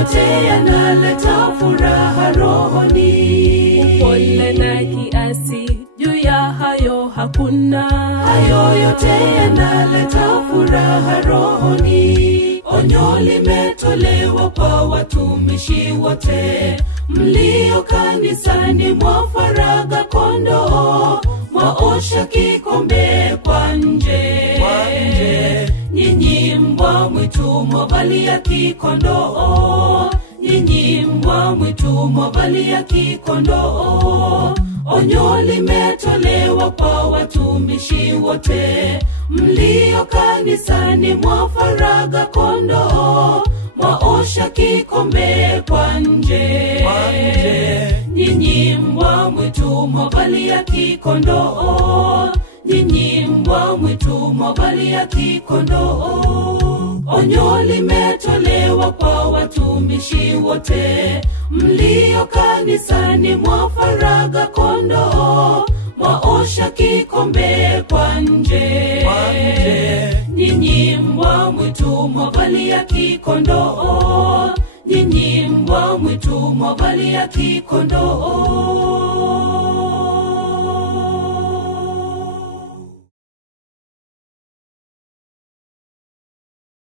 yote yanaleta furaha rohoni. Pole na kiasi, juu ya hayo hakuna. Hayo yote yanaleta furaha rohoni. Onyo limetolewa kwa watumishi wote mlio kanisani, mwa faraga kondoo, mwaosha kikombe kwa nje. Nyinyi mbwa mwitu mwavalia kikondoo, nyinyi mbwa mwitu mwavalia kikondoo. Onyo limetolewa kwa watumishi wote mlio kanisani, mwa faraga kondoo, mwaosha kikombe kwa nje. Nyinyi mbwa mwitu mwavalia kikondoo, nyinyi mbwa mwitu mwavalia kikondoo. Onyo limetolewa kwa watumishi wote mlio kanisani, mwa faraga kondoo, mwaosha kikombe kwa nje. Nyinyi mbwa mwitu mwavalia kikondoo, nyinyi mbwa mwitu mwavalia kikondoo.